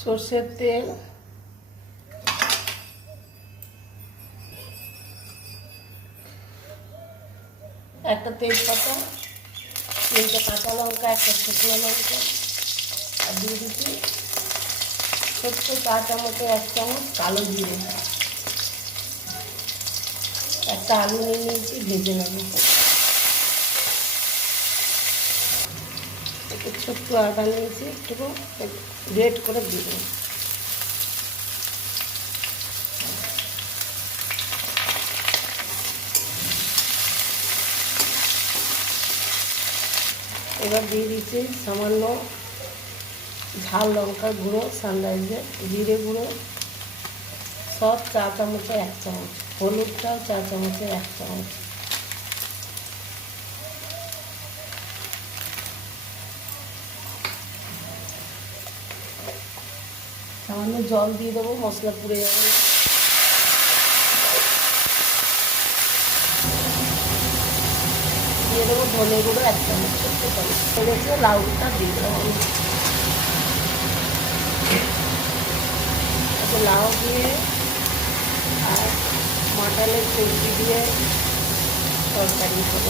সর্ষের তেল। একটা তেজপাতা, তিনটে কাঁচা লঙ্কা, একটা শুকনো লঙ্কা, আর দিয়ে দিচ্ছি ছোট্ট চা চামচে এক চামচ কালো জিরে। একটা আলু নিয়ে নিয়েছি, ভেজে নেব। ছোট্ট আদা নিয়েছি একটু রেড করে দিব। এবার দিয়ে দিচ্ছি সামান্য ঝাল লঙ্কার গুঁড়ো সানরাইজের জিরে গুঁড়ো, সব চা চামচে এক চামচ, হলুদটাও চা চামচের এক চামচ। সামান্য জল দিয়ে দেবো, মশলা পুড়ে যাবে। দিয়ে দেবো ধনে গুঁড়ো এক চামচ চামচ এসে লাউটা দিয়ে দেবো। লাউ দিয়ে আর মাটনের সবজি দিয়ে তরকারি করব।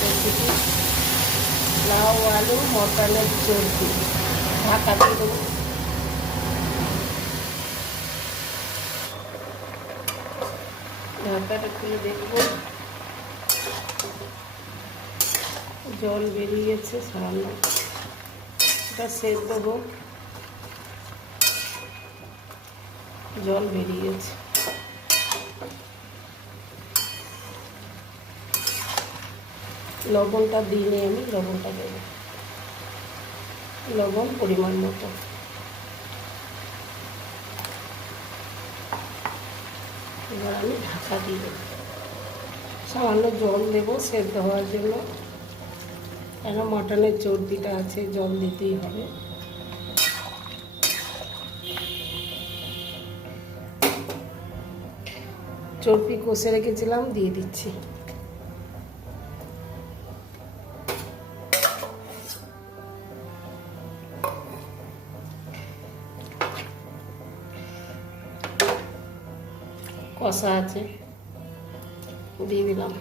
রেসিপি, লাউ, আলু, মটনের চর্বি ঢাকা দিয়ে দেবো। ঢাকাটা খুলে দেখব। জল বেরিয়ে গেছে সামান্য এটা সেদ্ধ হোক জল বেরিয়েছে। লবণটা দিইনি আমি, লবণটা দেবো। লবণ পরিমাণ মতো। এবার আমি ঢাকা দিয়ে সামান্য জল দেবো সেদ্ধ হওয়ার জন্য। কেন মাটনের চর্বিটা আছে, জল দিতেই হবে। চর্বি কষে রেখেছিলাম, দিয়ে দিচ্ছি। কষা আছে। দিয়ে দিলাম।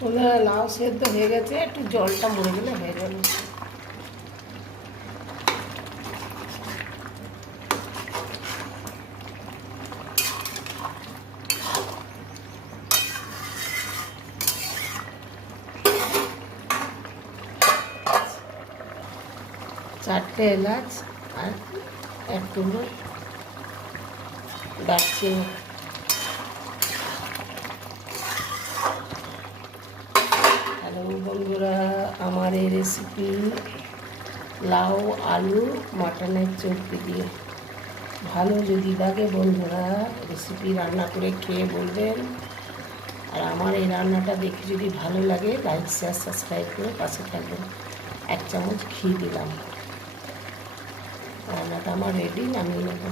তোলা লাউ সেদ্ধ হয়ে গেছে, একটু জলটা মরে গেলে হয়ে গেল চারটে এলাচ আর এক টুকরো দারচিনি। হ্যালো বন্ধুরা, আমার এই রেসিপি লাউ, আলু, মাটনের চর্বি দিয়ে। ভালো যদি লাগে বন্ধুরা রেসিপি রান্না করে খেয়ে বলবেন। আর আমার এই রান্নাটা দেখে যদি ভালো লাগে লাইক শেয়ার সাবস্ক্রাইব করে পাশে থাকবেন। এক চামচ ঘি দিলাম। রান্নাটা আমার রেডি নামিয়ে নেব।